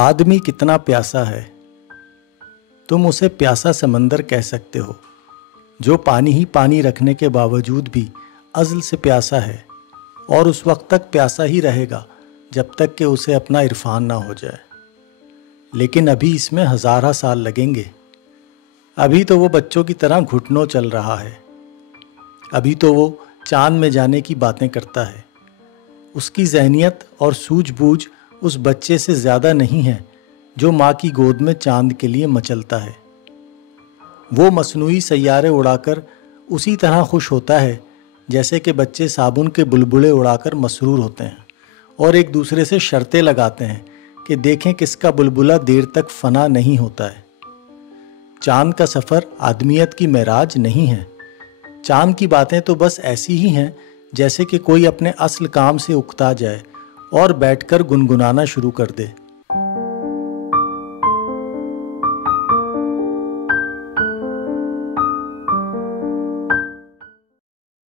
आदमी कितना प्यासा है। तुम उसे प्यासा समंदर कह सकते हो, जो पानी ही पानी रखने के बावजूद भी अज़ल से प्यासा है और उस वक्त तक प्यासा ही रहेगा जब तक कि उसे अपना इरफान ना हो जाए। लेकिन अभी इसमें हज़ारा साल लगेंगे। अभी तो वो बच्चों की तरह घुटनों चल रहा है। अभी तो वो चांद में जाने की बातें करता है। उसकी ज़हनियत और सूझबूझ उस बच्चे से ज़्यादा नहीं है जो माँ की गोद में चांद के लिए मचलता है। वो मसनूई सैयारे उड़ाकर उसी तरह खुश होता है जैसे कि बच्चे साबुन के बुलबुले उड़ाकर मसरूर होते हैं और एक दूसरे से शर्तें लगाते हैं कि देखें किसका बुलबुला देर तक फना नहीं होता है। चांद का सफ़र आदमियत की मेराज नहीं है। चांद की बातें तो बस ऐसी ही हैं जैसे कि कोई अपने असल काम से उकता जाए और बैठकर गुनगुनाना शुरू कर दे।